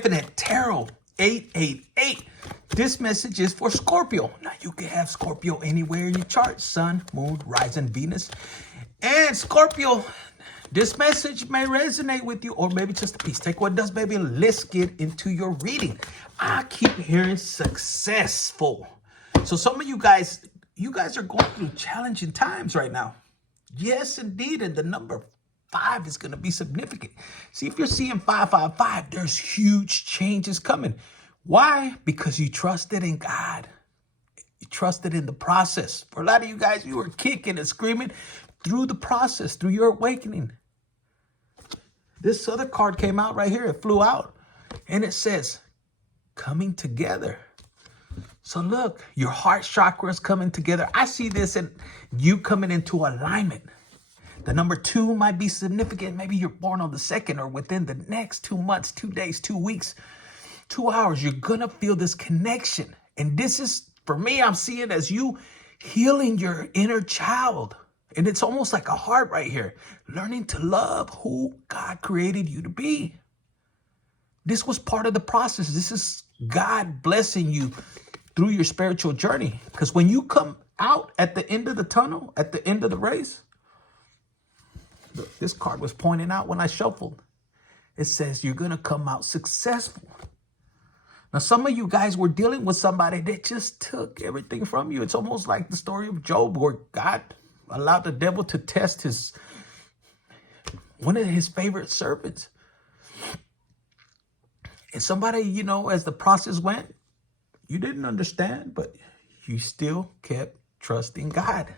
Infinite Tarot 888. This message is for Scorpio. Now, you can have Scorpio anywhere in your chart. Sun, Moon, Rising, Venus. And Scorpio, this message may resonate with you, or maybe just a piece. Take what it does, baby, and let's get into your reading. I keep hearing successful. So some of you guys are going through challenging times right now. Yes, indeed. And the number 5 is going to be significant. See, if you're seeing 555, there's huge changes coming. Why? Because you trusted in God. You trusted in the process. For a lot of you guys, you were kicking and screaming through the process, through your awakening. This other card came out right here. It flew out. And it says, coming together. So look, your heart chakra is coming together. I see this in you coming into alignment. The number 2 might be significant. Maybe you're born on the 2nd or within the next 2 months, 2 days, 2 weeks, 2 hours. You're going to feel this connection. And this is, for me, I'm seeing as you healing your inner child. And it's almost like a heart right here. Learning to love who God created you to be. This was part of the process. This is God blessing you through your spiritual journey. Because when you come out at the end of the tunnel, at the end of the race, look, this card was pointing out when I shuffled. It says you're going to come out successful. Now, some of you guys were dealing with somebody that just took everything from you. It's almost like the story of Job, where God allowed the devil to test one of his favorite servants. And somebody, as the process went, you didn't understand, but you still kept trusting God.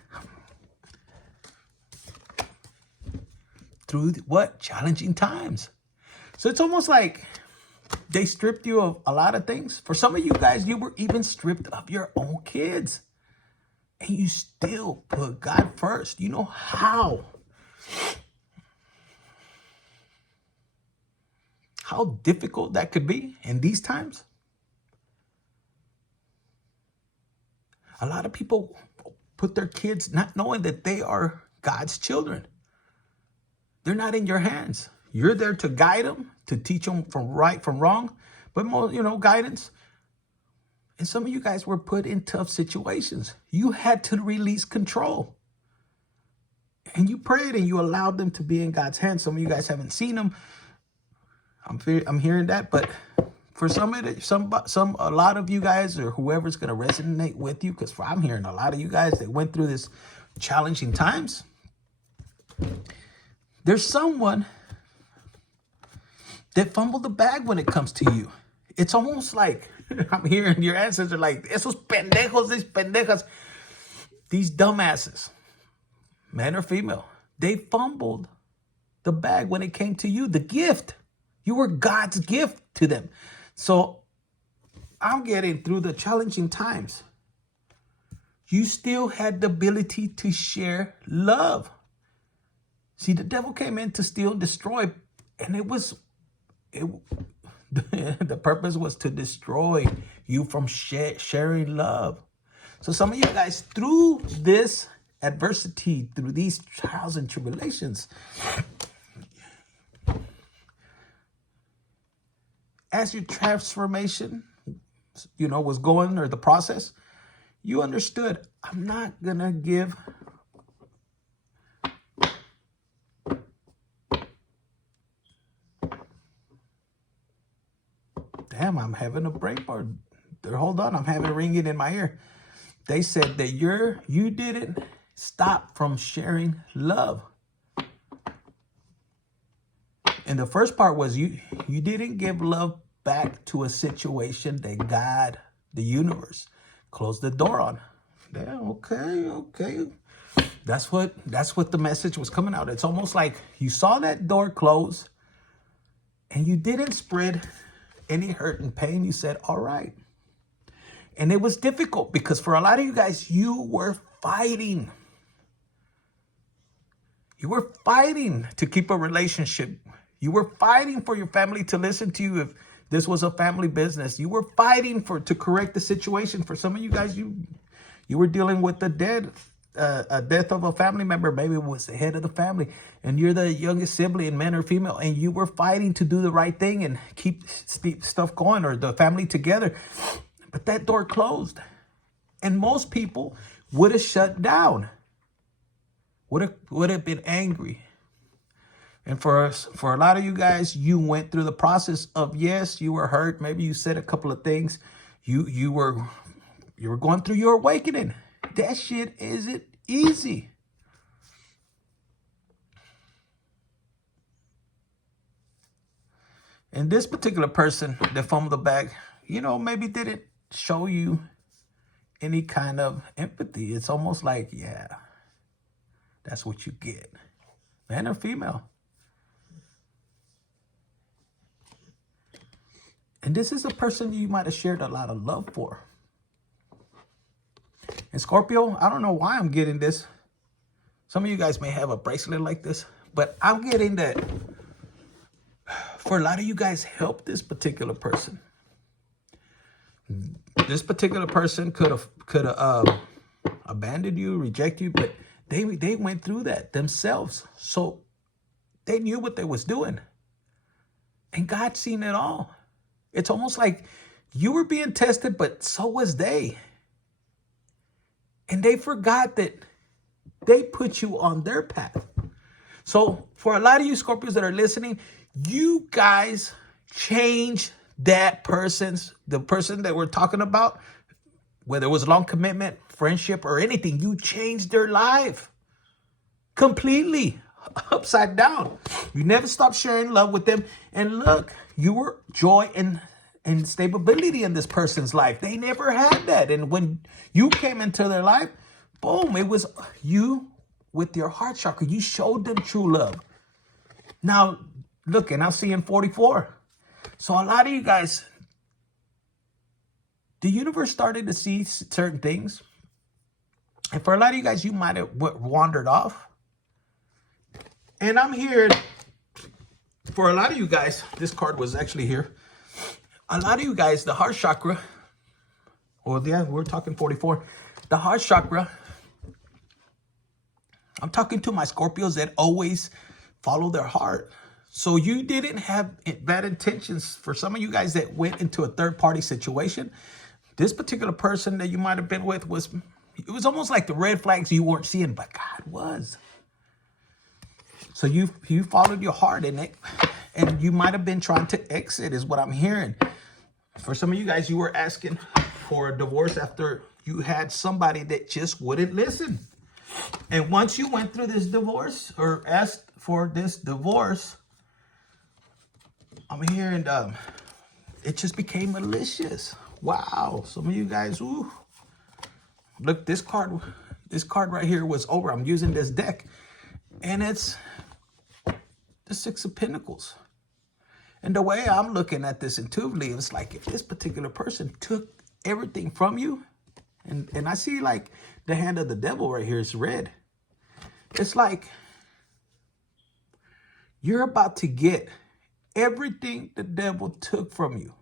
Through what? Challenging times. So it's almost like they stripped you of a lot of things. For some of you guys, you were even stripped of your own kids. And you still put God first. You know how difficult that could be in these times? A lot of people put their kids not knowing that they are God's children. They're not in your hands. You're there to guide them, to teach them from right from wrong, but more, guidance. And some of you guys were put in tough situations. You had to release control. And you prayed and you allowed them to be in God's hands. Some of you guys haven't seen them. I'm hearing that, but for a lot of you guys, or whoever's going to resonate with you, because I'm hearing a lot of you guys that went through this challenging times. There's someone that fumbled the bag when it comes to you. It's almost like I'm hearing your ancestors like, esos pendejos, these pendejas, these dumbasses, man or female, they fumbled the bag when it came to you, the gift. You were God's gift to them. So I'm getting through the challenging times. You still had the ability to share love. See, the devil came in to steal and destroy, and the purpose was to destroy you from sharing love. So some of you guys, through this adversity, through these trials and tribulations, as your transformation, was going, or the process, you understood, I'm not going to give Damn, I'm having a brain bar. Hold on, I'm having it ringing in my ear. They said that you didn't stop from sharing love. And the first part was you didn't give love back to a situation that God, the universe, closed the door on. Yeah, okay. That's what the message was coming out. It's almost like you saw that door close and you didn't spread any hurt and pain. You said, all right. And it was difficult because for a lot of you guys, you were fighting. You were fighting to keep a relationship. You were fighting for your family to listen to you if this was a family business. You were fighting to correct the situation. For some of you guys, you were dealing with the dead a death of a family member, maybe it was the head of the family, and you're the youngest sibling, man or female, and you were fighting to do the right thing and keep stuff going or the family together. But that door closed. And most people would have shut down, would have been angry. And for a lot of you guys, you went through the process of, yes, you were hurt. Maybe you said a couple of things. You were going through your awakening. That shit isn't easy. And this particular person that fumbled the bag, maybe didn't show you any kind of empathy. It's almost like, yeah, that's what you get. Man or female. And this is a person you might have shared a lot of love for. And Scorpio, I don't know why I'm getting this. Some of you guys may have a bracelet like this, but I'm getting that for a lot of you guys help this particular person. This particular person could have abandoned you, reject you, but they went through that themselves. So they knew what they was doing. And God seen it all. It's almost like you were being tested, but so was they. And they forgot that they put you on their path. So for a lot of you Scorpios that are listening, you guys change the person that we're talking about, whether it was long commitment, friendship, or anything, you changed their life completely upside down. You never stopped sharing love with them. And look, you were joy and stability in this person's life. They never had that. And when you came into their life, boom, it was you with your heart chakra. You showed them true love. Now, look, and I'm seeing 44. So a lot of you guys, the universe started to see certain things. And for a lot of you guys, you might have wandered off. And I'm here, for a lot of you guys, this card was actually here. A lot of you guys, the heart chakra, we're talking 44. The heart chakra, I'm talking to my Scorpios that always follow their heart. So you didn't have bad intentions. For some of you guys that went into a third-party situation, this particular person that you might have been with was almost like the red flags you weren't seeing, but God was. So you followed your heart in it, and you might have been trying to exit, is what I'm hearing. For some of you guys, you were asking for a divorce after you had somebody that just wouldn't listen. And once you went through this divorce or asked for this divorce, I'm hearing it just became malicious. Wow. Some of you guys, ooh. Look, this card right here was over. I'm using this deck. And it's the Six of Pentacles. And the way I'm looking at this intuitively, it's like if this particular person took everything from you, and I see like the hand of the devil right here is red. It's like you're about to get everything the devil took from you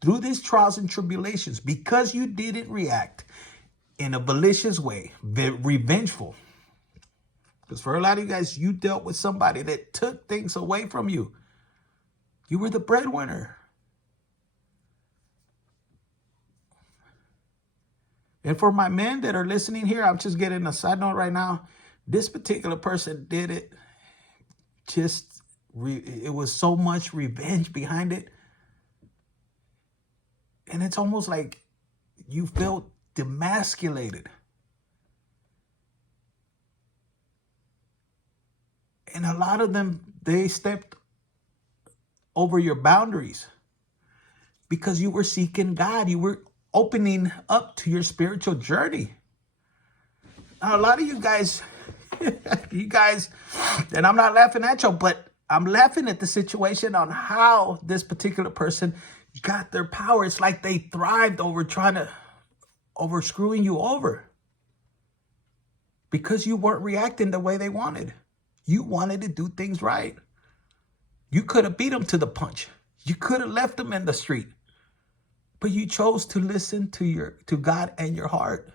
through these trials and tribulations because you didn't react in a malicious way, revengeful. Because for a lot of you guys, you dealt with somebody that took things away from you. You were the breadwinner. And for my men that are listening here, I'm just getting a side note right now. This particular person did it. It was so much revenge behind it. And it's almost like you felt demasculated. And a lot of them, they stepped over your boundaries because you were seeking God. You were opening up to your spiritual journey. Now, a lot of you guys, and I'm not laughing at you, but I'm laughing at the situation on how this particular person got their power. It's like they thrived over screwing you over because you weren't reacting the way they wanted. You wanted to do things right. You could have beat them to the punch. You could have left them in the street. But you chose to listen to God and your heart.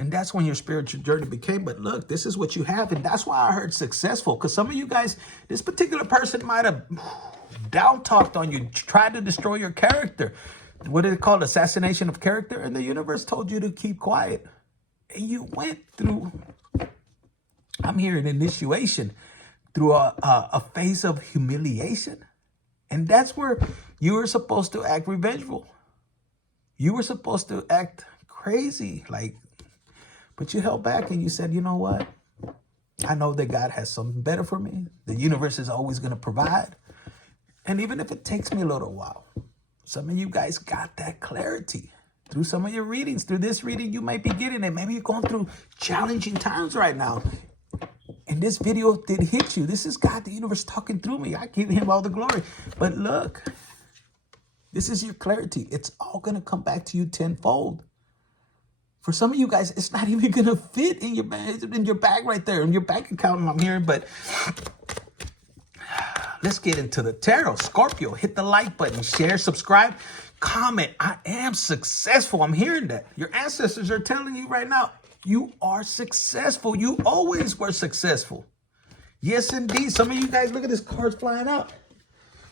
And that's when your spiritual journey became. But look, this is what you have. And that's why I heard successful. Because some of you guys, this particular person might have down talked on you, tried to destroy your character. What is it called? Assassination of character. And the universe told you to keep quiet. And you went through, I'm hearing initiation, through a phase of humiliation. And that's where you were supposed to act revengeful. You were supposed to act crazy, but you held back and you said, you know what? I know that God has something better for me. The universe is always going to provide. And even if it takes me a little while, some of you guys got that clarity through some of your readings. Through this reading, you might be getting it. Maybe you're going through challenging times right now. And this video did hit you. This is God, the universe, talking through me. I give him all the glory. But look, this is your clarity. It's all going to come back to you tenfold. For some of you guys, it's not even going to fit in your bag right there, in your bank account, I'm hearing. But let's get into the tarot. Scorpio, hit the like button, share, subscribe, comment. I am successful. I'm hearing that. Your ancestors are telling you right now, you are successful. You always were successful. Yes, indeed. Some of you guys, look at this card flying out.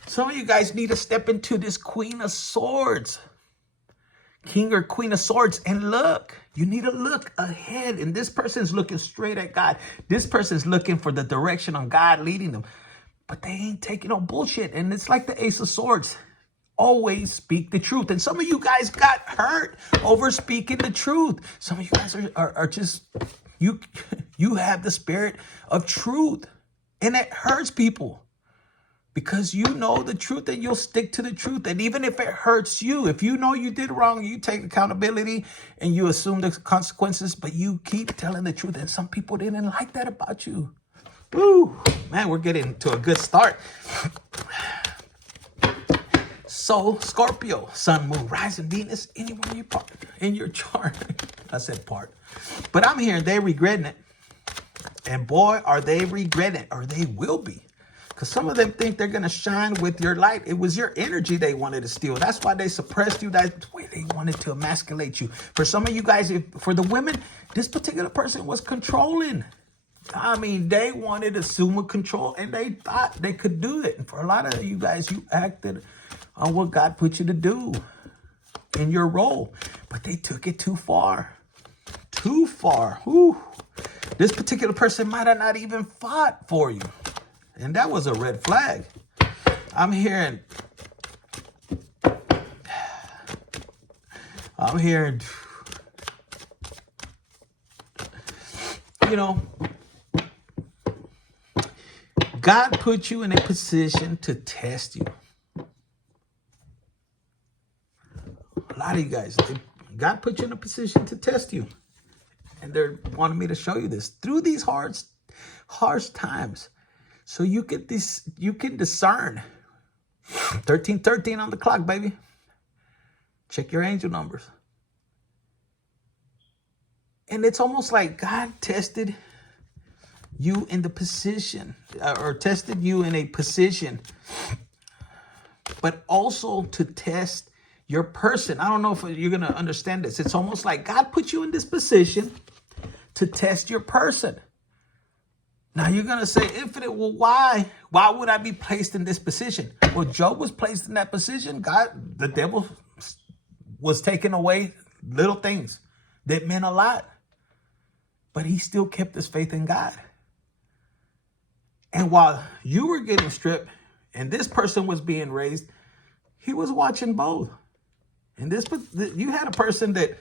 Some of you guys need to step into this Queen of Swords. King or Queen of Swords. And look, you need to look ahead. And this person's looking straight at God. This person's looking for the direction on God leading them. But they ain't taking no bullshit. And it's like the Ace of Swords. Always speak the truth. And some of you guys got hurt over speaking the truth. Some of you guys are just, you have the spirit of truth. And it hurts people. Because you know the truth and you'll stick to the truth. And even if it hurts you, if you know you did wrong, you take accountability and you assume the consequences, but you keep telling the truth. And some people didn't like that about you. Woo, man, we're getting to a good start. So, Scorpio, Sun, Moon, Rising, Venus, anywhere in your chart. I said part. But I'm hearing they regretting it. And boy, are they regretting it, or they will be. Because some of them think they're going to shine with your light. It was your energy they wanted to steal. That's why they suppressed you. That's the way they wanted to emasculate you. For some of you guys, for the women, this particular person was controlling. I mean, they wanted to assume control, and they thought they could do it. And for a lot of you guys, you acted on what God put you to do in your role. But they took it too far. Too far. Whew. This particular person might have not even fought for you. And that was a red flag. I'm hearing, you know, God put you in a position to test you. A lot of you guys, God put you in a position to test you. And they're wanting me to show you this. Through these harsh times, so you can discern. 1313 on the clock, baby. Check your angel numbers. And it's almost like God tested you in the position, or tested you in a position, but also to test your person. I don't know if you're going to understand this. It's almost like God put you in this position to test your person. Now you're going to say, Infinite, well, why? Why would I be placed in this position? Well, Job was placed in that position. God, the devil was taking away little things that meant a lot. But he still kept his faith in God. And while you were getting stripped and this person was being raised, he was watching both. And you had a person that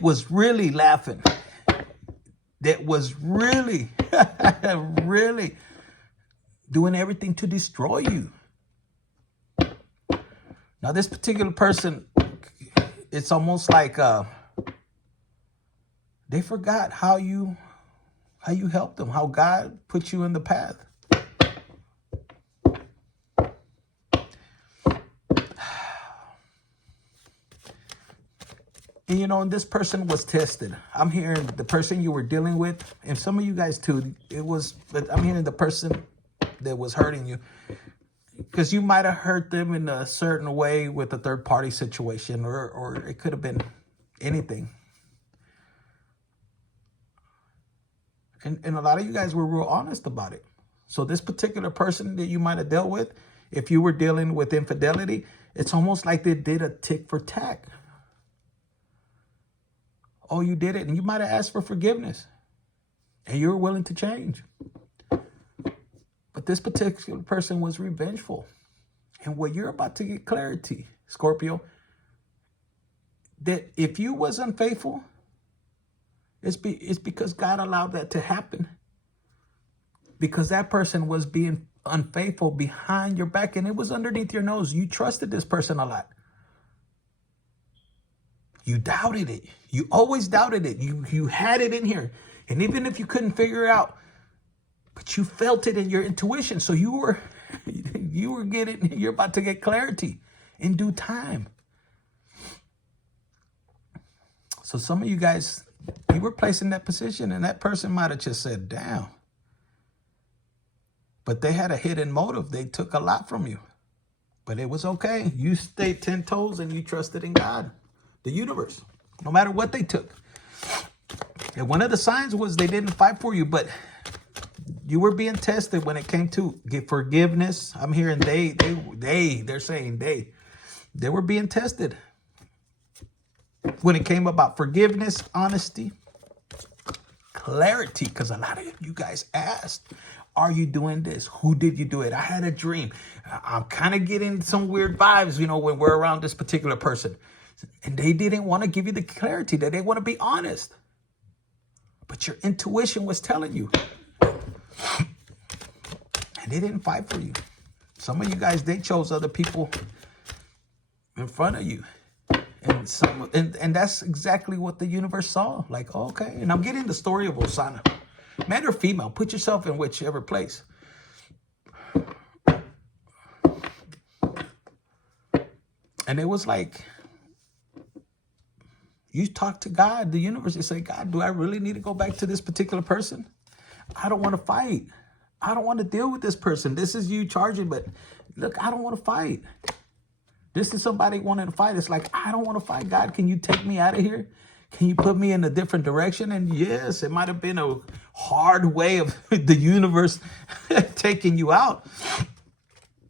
was really laughing. That was really, really doing everything to destroy you. Now, this particular person, it's almost like they forgot how you helped them, how God put you in the path. And, and this person was tested. I'm hearing the person you were dealing with, and some of you guys too, but I'm hearing the person that was hurting you. Because you might have hurt them in a certain way with a third party situation, or it could have been anything. And a lot of you guys were real honest about it. So this particular person that you might have dealt with, if you were dealing with infidelity, it's almost like they did a tick for tack. Oh, you did it, and you might have asked for forgiveness, and you were willing to change. But this particular person was revengeful. And what you're about to get clarity, Scorpio, that if you was unfaithful, it's because God allowed that to happen. Because that person was being unfaithful behind your back, and it was underneath your nose. You trusted this person a lot. You doubted it. You always doubted it. You had it in here. And even if you couldn't figure it out, but you felt it in your intuition. So you're about to get clarity in due time. So some of you guys, you were placed in that position, and that person might have just said, damn. But they had a hidden motive. They took a lot from you. But it was okay. You stayed 10 toes and you trusted in God, the universe, no matter what they took. And one of the signs was they didn't fight for you, but you were being tested when it came to get forgiveness. I'm hearing they're saying they were being tested when it came about forgiveness, honesty, clarity, because a lot of you guys asked, are you doing this? Who did you do it? I had a dream. I'm kind of getting some weird vibes, when we're around this particular person. And they didn't want to give you the clarity, that they want to be honest. But your intuition was telling you. And they didn't fight for you. Some of you guys, they chose other people in front of you. And that's exactly what the universe saw. Like, okay. And I'm getting the story of Osana. Man or female, put yourself in whichever place. And it was like, you talk to God, the universe, you say, God, do I really need to go back to this particular person? I don't want to fight. I don't want to deal with this person. This is you charging, but look, I don't want to fight. This is somebody wanting to fight. It's like, I don't want to fight. God, can you take me out of here? Can you put me in a different direction? And yes, it might have been a hard way of the universe taking you out.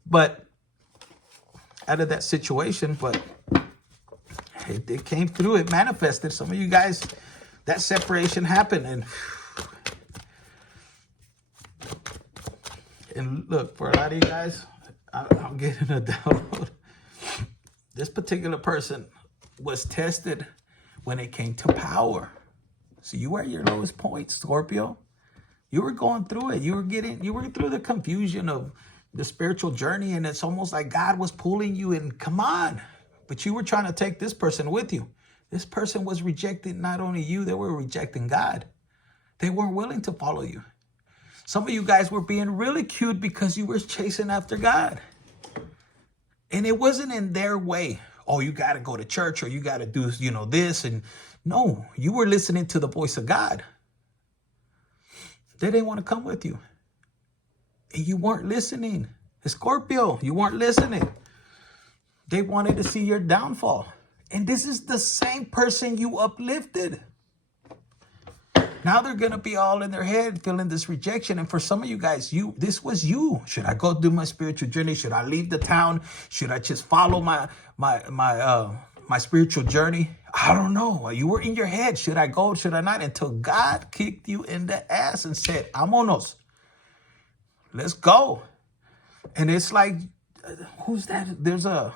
But out of that situation, but it came through. It manifested. Some of you guys, that separation happened. And look, for a lot of you guys, I'm getting a download. This particular person was tested when it came to power. So you were at your lowest point, Scorpio. You were going through it. You were through the confusion of the spiritual journey, and it's almost like God was pulling you in. Come on. But you were trying to take this person with you. This person was rejecting not only you, they were rejecting God. They weren't willing to follow you. Some of you guys were being ridiculed because you were chasing after God. And it wasn't in their way. Oh, you got to go to church, or you got to do, this. And no, you were listening to the voice of God. They didn't want to come with you. And you weren't listening. Scorpio, you weren't listening. They wanted to see your downfall. And this is the same person you uplifted. Now they're going to be all in their head feeling this rejection. And for some of you guys, this was you. Should I go do my spiritual journey? Should I leave the town? Should I just follow my spiritual journey? I don't know. You were in your head. Should I go? Should I not? Until God kicked you in the ass and said, "Vámonos. Let's go." And it's like, who's that? There's a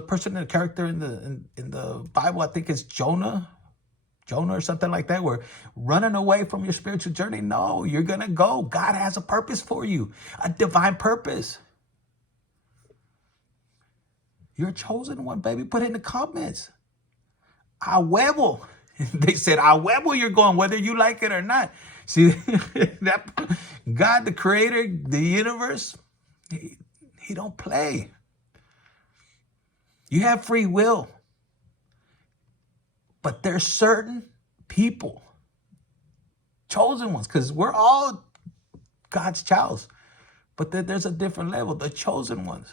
person, a character in the Bible. I think it's Jonah or something like that. We're running away from your spiritual journey. No, you're going to go. God has a purpose for you, a divine purpose. You're a chosen one, baby. Put it in the comments. A huevo. They said, a huevo, you're going, whether you like it or not. See, that God, the creator, the universe, he don't play. You have free will. But there's certain people, chosen ones, because we're all God's child. But there's a different level, the chosen ones.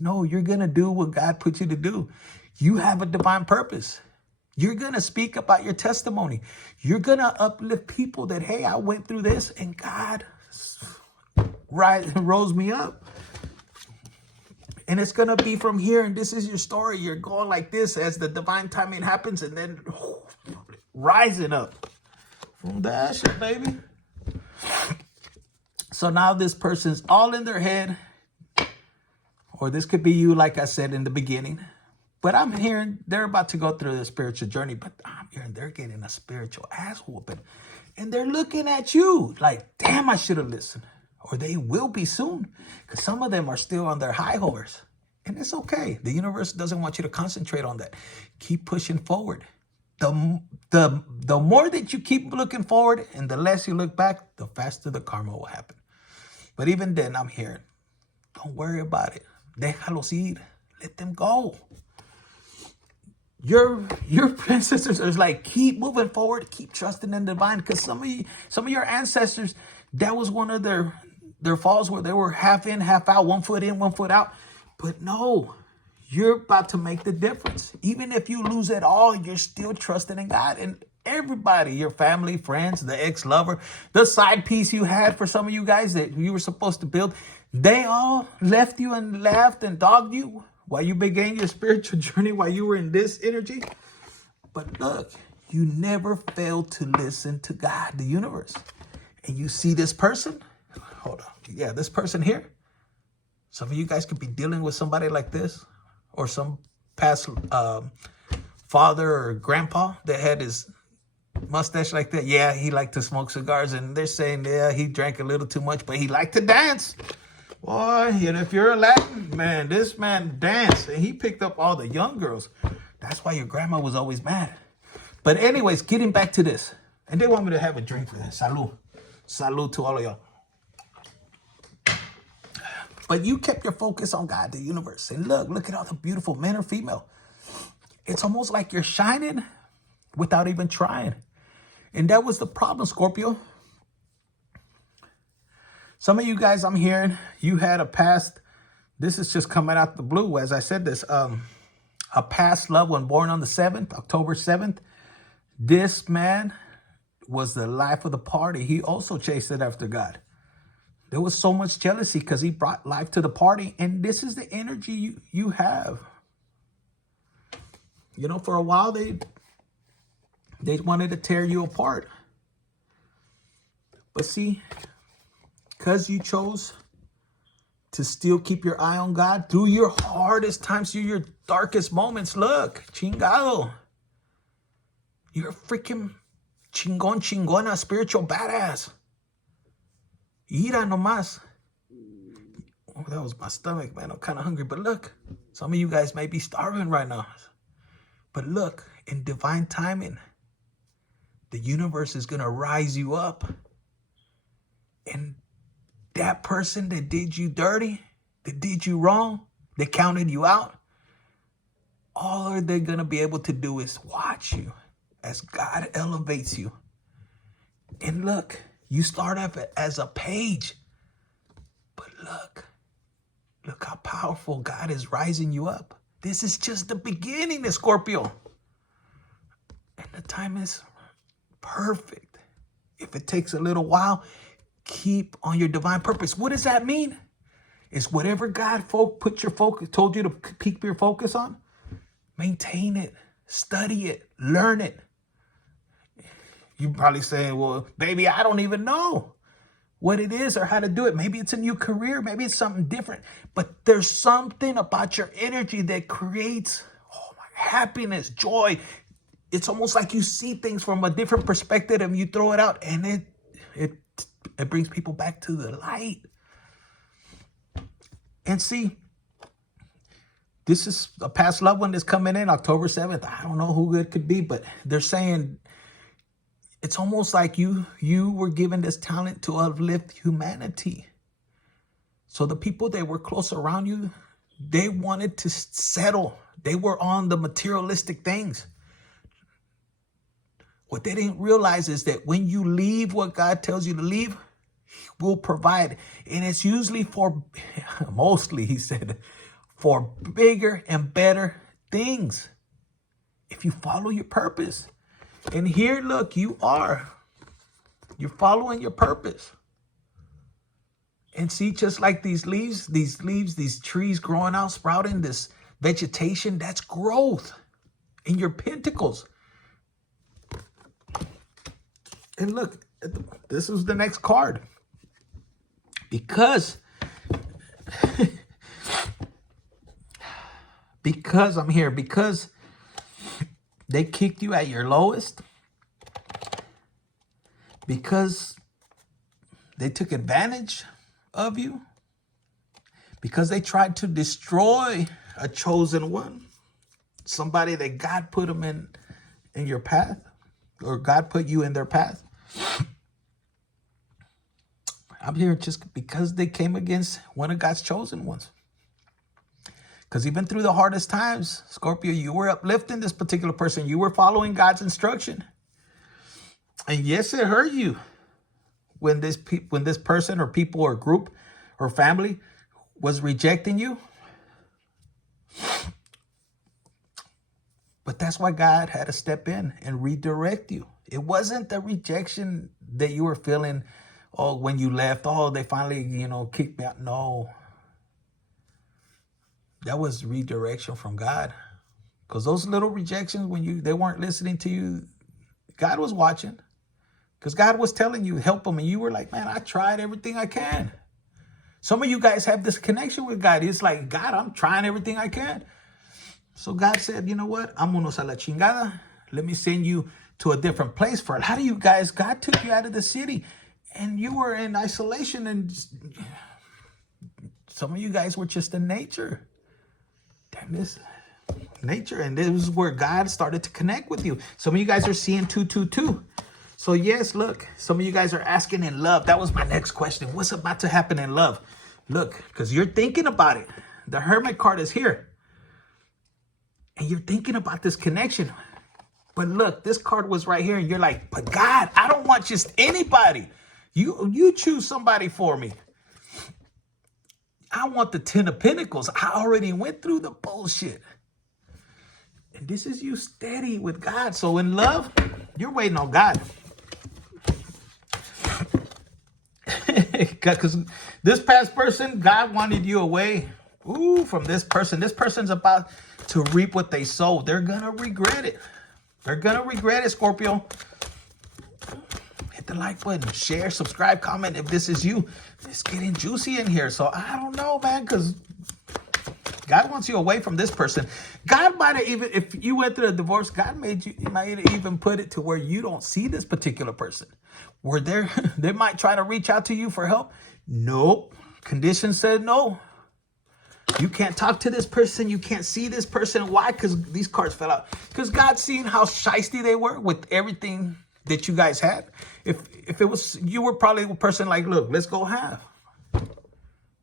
No, you're going to do what God put you to do. You have a divine purpose. You're going to speak about your testimony. You're going to uplift people that, hey, I went through this and God rose me up. And it's going to be from here. And this is your story. You're going like this as the divine timing happens and then rising up from that shit, baby. So now this person's all in their head. Or this could be you, like I said in the beginning. But I'm hearing they're about to go through the spiritual journey, but I'm hearing they're getting a spiritual ass whooping. And they're looking at you like, damn, I should have listened. Or they will be soon. Because some of them are still on their high horse. And it's okay. The universe doesn't want you to concentrate on that. Keep pushing forward. The more that you keep looking forward and the less you look back, the faster the karma will happen. But even then, I'm hearing, don't worry about it. Déjalos ir. Let them go. Your ancestors are like, keep moving forward, keep trusting in the divine. Because some of your ancestors, that was one of their falls where they were half in, half out, 1 foot in, 1 foot out. But no, you're about to make the difference. Even if you lose it all, you're still trusting in God. And everybody, your family, friends, the ex-lover, the side piece you had for some of you guys that you were supposed to build, they all left you and laughed and dogged you while you began your spiritual journey, while you were in this energy. But look, you never failed to listen to God, the universe. And you see this person, hold on. Yeah, this person here. Some of you guys could be dealing with somebody like this, or some past father or grandpa that had his mustache like that. Yeah, he liked to smoke cigars, and they're saying, yeah, he drank a little too much, but he liked to dance. Boy, and if you're a Latin, man, this man danced, and he picked up all the young girls. That's why your grandma was always mad. But anyways, getting back to this. And they want me to have a drink with this. Salud. Salud to all of y'all. But you kept your focus on God, the universe. And look at all the beautiful men or female. It's almost like you're shining without even trying. And that was the problem, Scorpio. Some of you guys, I'm hearing, you had a past, this is just coming out the blue as I said this, a past loved one born on the 7th, October 7th. This man was the life of the party. He also chased it after God. There was so much jealousy because he brought life to the party. And this is the energy you have. You know, for a while, they wanted to tear you apart. But see, because you chose to still keep your eye on God through your hardest times, through your darkest moments. Look, chingado. You're a freaking chingona, spiritual badass. Ira nomás. Oh, that was my stomach, man. I'm kind of hungry. But look, some of you guys may be starving right now. But look, in divine timing, the universe is going to rise you up. And that person that did you dirty, that did you wrong, that counted you out, all they're going to be able to do is watch you as God elevates you. And look, you start off as a page, but look how powerful God is rising you up. This is just the beginning of Scorpio. And the time is perfect. If it takes a little while, keep on your divine purpose. What does that mean? It's whatever God told you to keep your focus on. Maintain it, study it, learn it. You're probably saying, well, baby, I don't even know what it is or how to do it. Maybe it's a new career. Maybe it's something different. But there's something about your energy that creates happiness, joy. It's almost like you see things from a different perspective and you throw it out, and it brings people back to the light. And see, this is a past loved one that's coming in October 7th. I don't know who it could be, but they're saying it's almost like you were given this talent to uplift humanity. So the people that were close around you, they wanted to settle. They were on the materialistic things. What they didn't realize is that when you leave what God tells you to leave, He will provide. And it's usually mostly, he said, for bigger and better things. if you follow your purpose. And here, look, you're following your purpose. And see, just like these leaves, these trees growing out, sprouting, this vegetation, that's growth in your pentacles. And look, this is the next card. Because I'm here, because they kicked you at your lowest, because they took advantage of you, because they tried to destroy a chosen one, somebody that God put them in your path, or God put you in their path. I'm here just because they came against one of God's chosen ones. Because even through the hardest times, Scorpio, you were uplifting this particular person. You were following God's instruction. And yes, it hurt you when this person or people or group or family was rejecting you. But that's why God had to step in and redirect you. It wasn't the rejection that you were feeling, oh, when you left, oh, they finally, kicked me out. No. That was redirection from God. Because those little rejections, when they weren't listening to you, God was watching. Because God was telling you, help them. And you were like, man, I tried everything I can. Some of you guys have this connection with God. It's like, God, I'm trying everything I can. So God said, you know what? Vámonos a la chingada. Let me send you to a different place. For a lot of you guys, God took you out of the city. And you were in isolation. And some of you guys were just in nature. Damn this. Nature. And this is where God started to connect with you. Some of you guys are seeing 222. So yes, look, some of you guys are asking in love. That was my next question. What's about to happen in love? Look, because you're thinking about it. The Hermit card is here. And you're thinking about this connection. But look, this card was right here. And you're like, but God, I don't want just anybody. You choose somebody for me. I want the 10 of Pentacles. I already went through the bullshit. And this is you steady with God. So in love, you're waiting on God. Because this past person, God wanted you away from this person. This person's about to reap what they sow. They're going to regret it. They're going to regret it, Scorpio. Hit the like button, share, subscribe, comment if this is you. It's getting juicy in here. So I don't know, man, because God wants you away from this person. God might have even, if you went through a divorce, God might even put it to where you don't see this particular person. Where they might try to reach out to you for help. Nope. Conditions said no. You can't talk to this person. You can't see this person. Why? Because these cards fell out. Because God's seen how shysty they were with everything that you guys had. If it was, you were probably a person like, look, let's go half.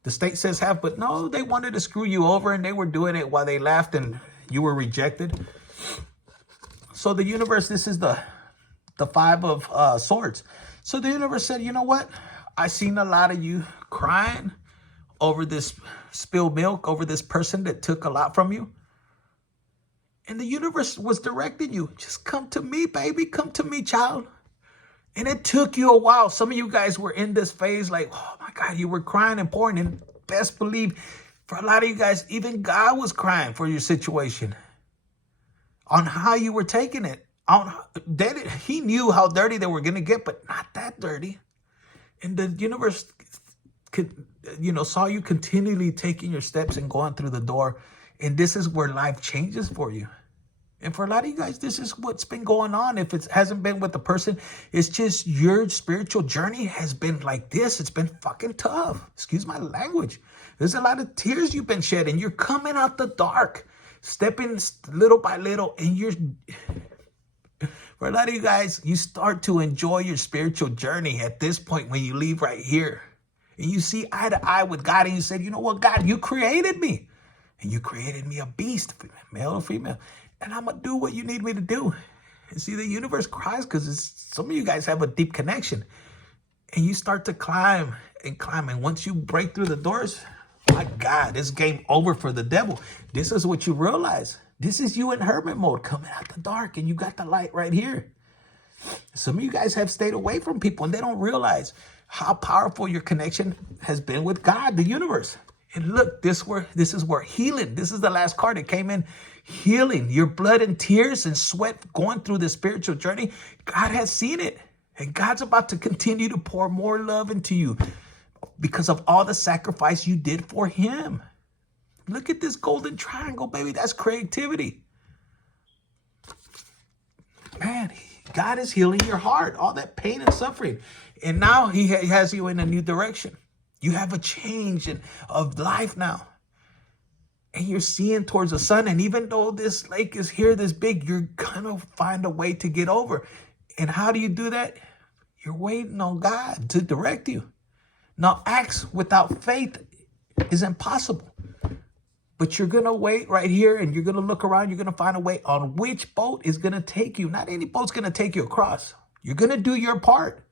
The state says half, but no, they wanted to screw you over, and they were doing it while they laughed and you were rejected. So the universe, this is the 5 of swords. So the universe said, you know what? I seen a lot of you crying over this spilled milk, over this person that took a lot from you. And the universe was directing you. Just come to me, baby. Come to me, child. And it took you a while. Some of you guys were in this phase like, oh my God, you were crying and pouring. And best believe, for a lot of you guys, even God was crying for your situation. On how you were taking it. He knew how dirty they were going to get, but not that dirty. And the universe saw you continually taking your steps and going through the door. And this is where life changes for you. And for a lot of you guys, this is what's been going on. If it hasn't been with the person, it's just your spiritual journey has been like this. It's been fucking tough. Excuse my language. There's a lot of tears you've been shedding. You're coming out the dark, stepping little by little. And for a lot of you guys, you start to enjoy your spiritual journey at this point when you leave right here. And you see eye to eye with God, and you said, you know what, God, you created me. And you created me a beast, male or female. And I'm going to do what you need me to do. And see, the universe cries because some of you guys have a deep connection. And you start to climb and climb. And once you break through the doors, My God, it's game over for the devil. This is what you realize. This is you in hermit mode, coming out the dark, and you got the light right here. Some of you guys have stayed away from people, and they don't realize how powerful your connection has been with God, the universe. And look, this is where healing. This is the last card. It came in healing. Your blood and tears and sweat going through the spiritual journey. God has seen it. And God's about to continue to pour more love into you because of all the sacrifice you did for him. Look at this golden triangle, baby. That's creativity. Man, God is healing your heart, all that pain and suffering. And now he has you in a new direction. You have a change of life now. And you're seeing towards the sun. And even though this lake is here, this big, you're going to find a way to get over. And how do you do that? You're waiting on God to direct you. Now, acts without faith is impossible. But you're going to wait right here and you're going to look around. You're going to find a way on which boat is going to take you. Not any boat's going to take you across. You're going to do your part.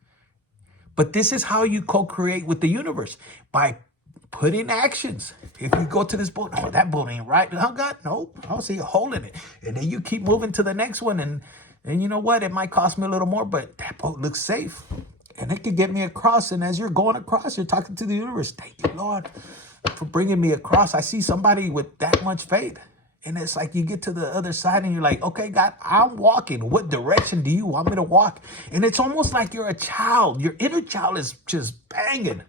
But this is how you co-create with the universe, by putting actions. If you go to this boat, oh, that boat ain't right. Oh, God, no, I'll see a hole in it. And then you keep moving to the next one. And you know what? It might cost me a little more, but that boat looks safe. And it could get me across. And as you're going across, you're talking to the universe. Thank you, Lord, for bringing me across. I see somebody with that much faith. And it's like you get to the other side and you're like, okay, God, I'm walking. What direction do you want me to walk? And it's almost like you're a child. Your inner child is just banging.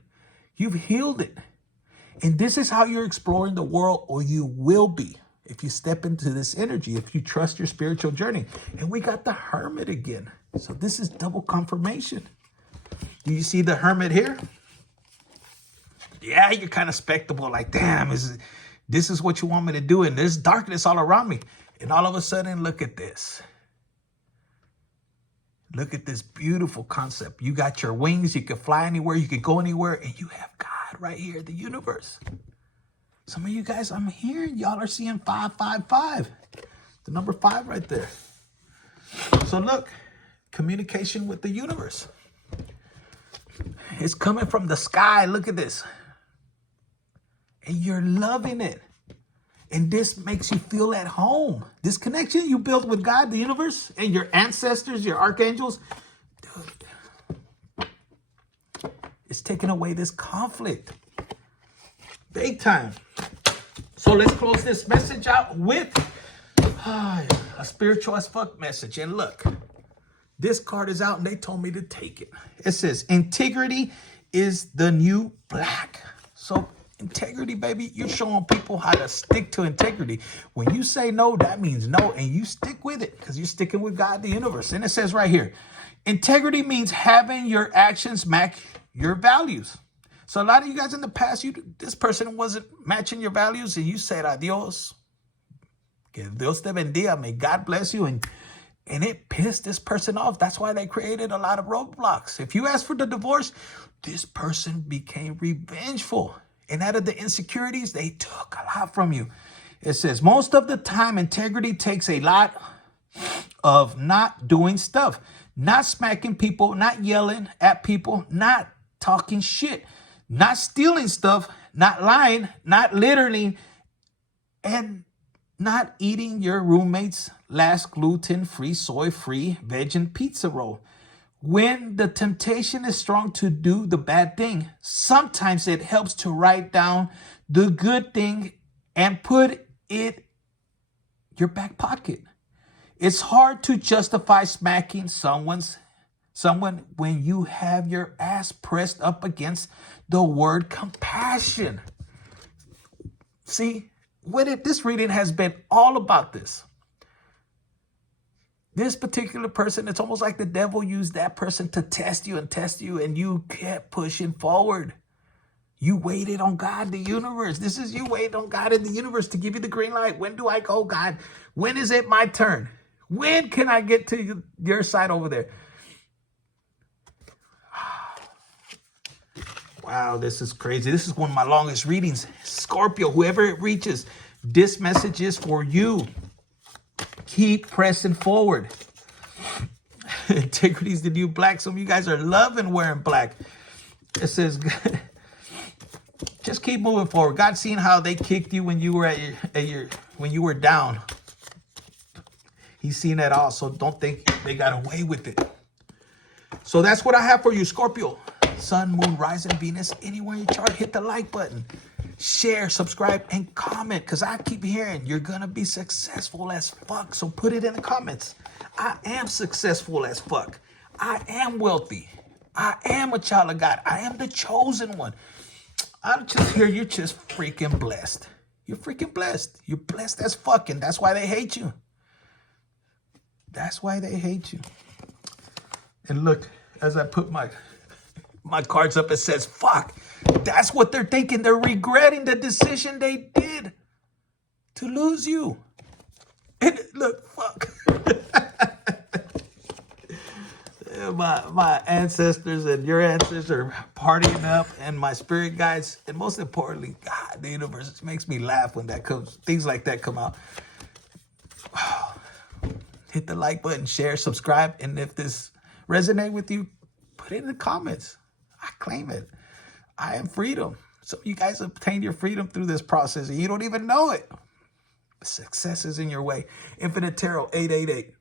You've healed it. And this is how you're exploring the world, or you will be, if you step into this energy, if you trust your spiritual journey. And we got the Hermit again. So this is double confirmation. Do you see the Hermit here? Yeah, you're kind of spectacle, like, damn, this is what you want me to do, and there's darkness all around me. And all of a sudden, look at this. Look at this beautiful concept. You got your wings. You can fly anywhere. You can go anywhere. And you have God right here, the universe. Some of you guys, I'm hearing y'all are seeing 555. The number 5 right there. So look, communication with the universe. It's coming from the sky. Look at this. And you're loving it. And this makes you feel at home. This connection you built with God, the universe, and your ancestors, your archangels, dude, it's taking away this conflict. Big time. So let's close this message out with a spiritual as fuck message. And look, this card is out and they told me to take it. It says, integrity is the new black. So integrity, baby, you're showing people how to stick to integrity. When you say no, that means no, and you stick with it because you're sticking with God, the universe. And it says right here, integrity means having your actions match your values. So a lot of you guys in the past, this person wasn't matching your values, and you said adios. Que Dios te bendiga. May God bless you. And it pissed this person off. That's why they created a lot of roadblocks. If you ask for the divorce, this person became revengeful. And out of the insecurities, they took a lot from you. It says, most of the time, integrity takes a lot of not doing stuff. Not smacking people, not yelling at people, not talking shit, not stealing stuff, not lying, not littering, and not eating your roommate's last gluten-free, soy-free, veggie pizza roll. When the temptation is strong to do the bad thing, sometimes it helps to write down the good thing and put it in your back pocket. It's hard to justify smacking someone when you have your ass pressed up against the word compassion. See, this reading has been all about this. This particular person, it's almost like the devil used that person to test you, and you kept pushing forward. You waited on God, the universe. This is you waiting on God in the universe to give you the green light. When do I go, God? When is it my turn? When can I get to your side over there? Wow, this is crazy. This is one of my longest readings. Scorpio, whoever it reaches, this message is for you. Keep pressing forward. Integrity is the new black. Some of you guys are loving wearing black. It says, just keep moving forward. God seen how they kicked you when you were when you were down. He's seen that all, so don't think they got away with it. So that's what I have for you, Scorpio. Sun, Moon, Rising, Venus, anywhere you chart, hit the like button. Share, subscribe, and comment, because I keep hearing you're going to be successful as fuck. So put it in the comments. I am successful as fuck. I am wealthy. I am a child of God. I am the chosen one. I'm just here. You're just freaking blessed. You're freaking blessed. You're blessed as fuck, and that's why they hate you. That's why they hate you. And look, as I put my cards up, it says, fuck. That's what they're thinking. They're regretting the decision they did to lose you. And look, fuck. my ancestors and your ancestors are partying up, and my spirit guides, and most importantly, God, the universe makes me laugh when that comes. Things like that come out. Hit the like button, share, subscribe, and if this resonate with you, put it in the comments. I claim it. I am freedom. So you guys obtain your freedom through this process, and you don't even know it. Success is in your way. Infinite Tarot 888.